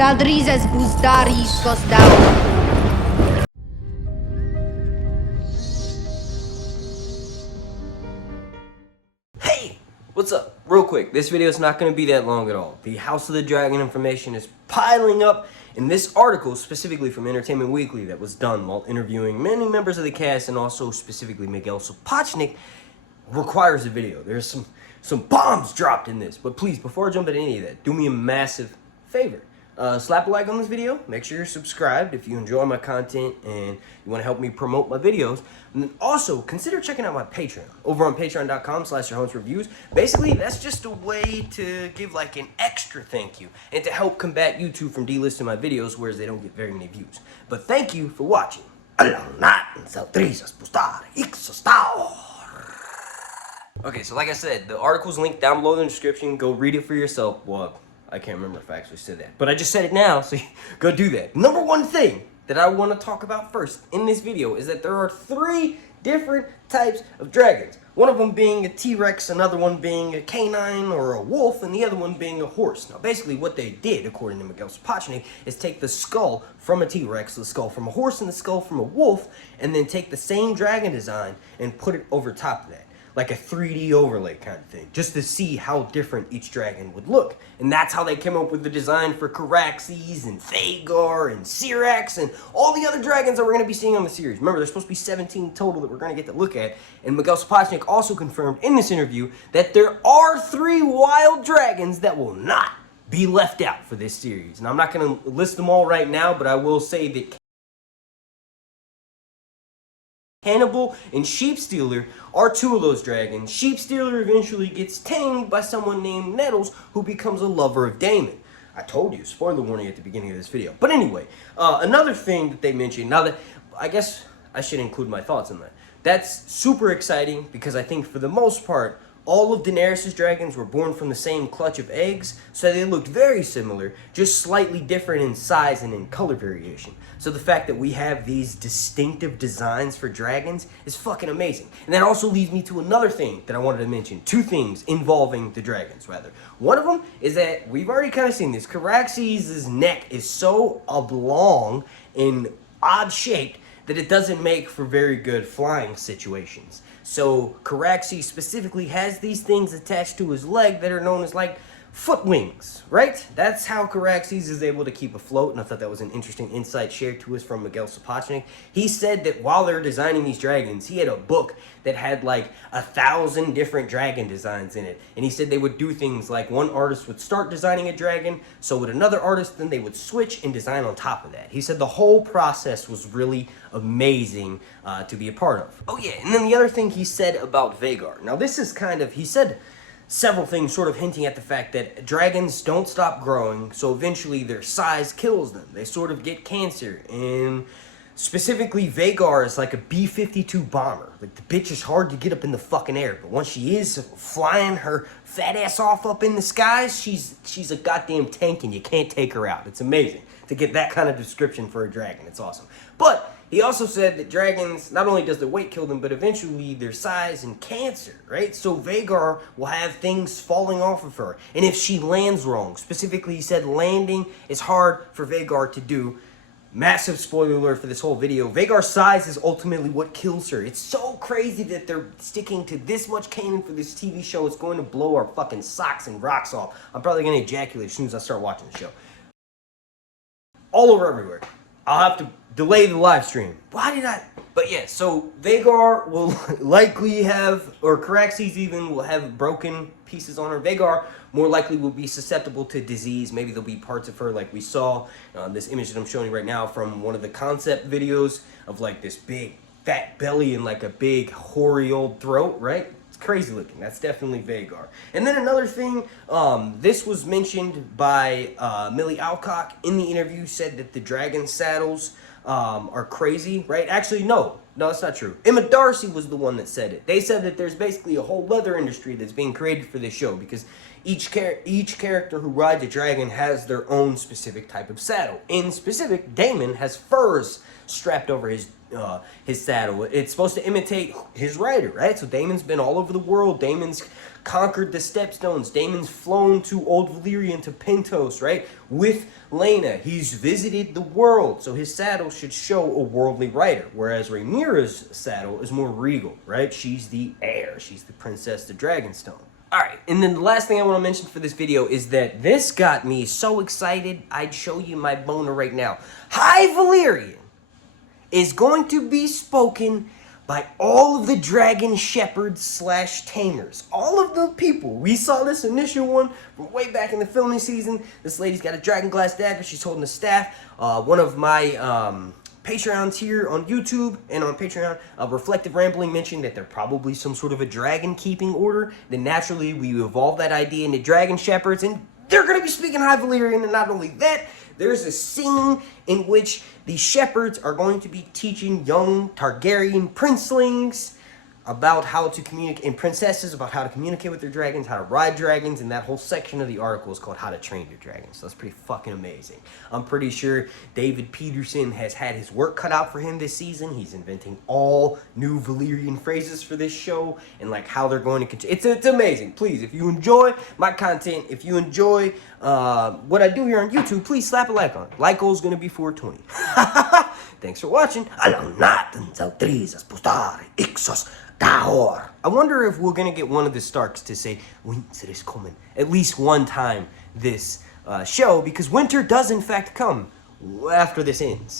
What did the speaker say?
Zaldrizes buzdaris gosdau. Hey! What's up? Real quick, this video is not going to be that long at all. The House of the Dragon information is piling up, and this article, specifically from Entertainment Weekly, that was done while interviewing many members of the cast and also specifically Miguel Sapochnik, requires a video. There's some bombs dropped in this, but please, before I jump into any of that, do me a massive favor. Slap a like on this video, make sure you're subscribed if you enjoy my content and you want to help me promote my videos. And then also, consider checking out my Patreon over on patreon.com/yourhomesreviews. Basically, that's just a way to give like an extra thank you and to help combat YouTube from delisting my videos, whereas they don't get very many views. But thank you for watching. Okay, so like I said, the article's linked down below in the description. Go read it for yourself. Well, I can't remember if I actually said that, but I just said it now, so go do that. Number one thing that I want to talk about first in this video is that there are 3 different types of dragons. One of them being a T-Rex, another one being a canine or a wolf, and the other one being a horse. Now, basically what they did, according to Miguel Sapochnik, is take the skull from a T-Rex, the skull from a horse, and the skull from a wolf, and then take the same dragon design and put it over top of that. Like a 3D overlay kind of thing, just to see how different each dragon would look. And that's how they came up with the design for Caraxes and Vhagar and Syrax and all the other dragons that we're going to be seeing on the series. Remember, there's supposed to be 17 total that we're going to get to look at. And Miguel Sapochnik also confirmed in this interview that there are 3 wild dragons that will not be left out for this series. And I'm not going to list them all right now, but I will say that Hannibal and Sheepstealer are 2 of those dragons. Sheepstealer eventually gets tamed by someone named Nettles, who becomes a lover of Daemon. I told you, spoiler warning at the beginning of this video. But anyway, another thing that they mentioned, now that I guess I should include my thoughts on that. That's super exciting because I think for the most part, all of Daenerys' dragons were born from the same clutch of eggs, so they looked very similar, just slightly different in size and in color variation. So the fact that we have these distinctive designs for dragons is fucking amazing. And that also leads me to another thing that I wanted to mention. 2 things involving the dragons, rather. One of them is that we've already kind of seen this. Caraxes' neck is so oblong and odd-shaped that it doesn't make for very good flying situations. So Caraxes specifically has these things attached to his leg that are known as like foot wings, right? That's how Caraxes is able to keep afloat, and I thought that was an interesting insight shared to us from Miguel Sapochnik. He said that while they're designing these dragons, he had a book that had like 1,000 different dragon designs in it, and he said they would do things like one artist would start designing a dragon, so would another artist, then they would switch and design on top of that. He said the whole process was really amazing to be a part of. Oh yeah, and then the other thing he said about Vhagar. Now this is kind of, he said several things sort of hinting at the fact that dragons don't stop growing, so eventually their size kills them. They sort of get cancer, and specifically Vhagar is like a B-52 bomber. Like, the bitch is hard to get up in the fucking air, but once she is flying her fat ass off up in the skies, she's a goddamn tank and you can't take her out. It's amazing to get that kind of description for a dragon. It's awesome. But he also said that dragons, not only does their weight kill them, but eventually their size and cancer, right? So Vhagar will have things falling off of her. And if she lands wrong, specifically he said landing is hard for Vhagar to do. Massive spoiler alert for this whole video. Vhagar's size is ultimately what kills her. It's so crazy that they're sticking to this much canon for this TV show. It's going to blow our fucking socks and rocks off. I'm probably going to ejaculate as soon as I start watching the show. All over everywhere. I'll have to delay the live stream. Why did I? But yeah, so Vhagar will likely have, or Caraxes even, will have broken pieces on her. Vhagar more likely will be susceptible to disease. Maybe there'll be parts of her like we saw this image that I'm showing you right now from one of the concept videos of like this big fat belly and like a big hoary old throat, right? It's crazy looking. That's definitely Vhagar. And then another thing, this was mentioned by Millie Alcock in the interview, said that the dragon saddles are crazy, right? Actually, no, that's not true. Emma Darcy was the one that said it. They said that there's basically a whole leather industry that's being created for this show because each character who rides a dragon has their own specific type of saddle. In specific, Daemon has furs strapped over his saddle. It's supposed to imitate his rider, right? So Daemon's been all over the world. Daemon's conquered the Stepstones. Daemon's flown to Old Valyrian, to Pentos, right? With Laena. He's visited the world. So his saddle should show a worldly rider. Whereas Rhaenyra's saddle is more regal, right? She's the heir. She's the princess to Dragonstone. Alright, and then the last thing I want to mention for this video is that this got me so excited, I'd show you my boner right now. High Valyrian is going to be spoken by all of the dragon shepherds slash tamers. All of the people. We saw this initial one from way back in the filming season. This lady's got a dragon glass dagger. She's holding a staff. One of my Patreons here on YouTube and on Patreon, Reflective Rambling, mentioned that they're probably some sort of a dragon keeping order. Then naturally we evolved that idea into dragon shepherds, and they're going to be speaking High Valyrian. And not only that, there's a scene in which the shepherds are going to be teaching young Targaryen princelings about how to communicate, and princesses about how to communicate with their dragons, how to ride dragons, and that whole section of the article is called How to Train Your Dragons. So that's pretty fucking amazing. I'm pretty sure David Peterson has had his work cut out for him this season. He's inventing all new Valyrian phrases for this show and like how they're going to continue. It's amazing. Please, if you enjoy my content, if you enjoy what I do here on YouTube, please slap a like on it. Like goal is going to be 420. Thanks for watching. I wonder if we're gonna get one of the Starks to say winter is coming at least one time this show, because winter does in fact come after this ends.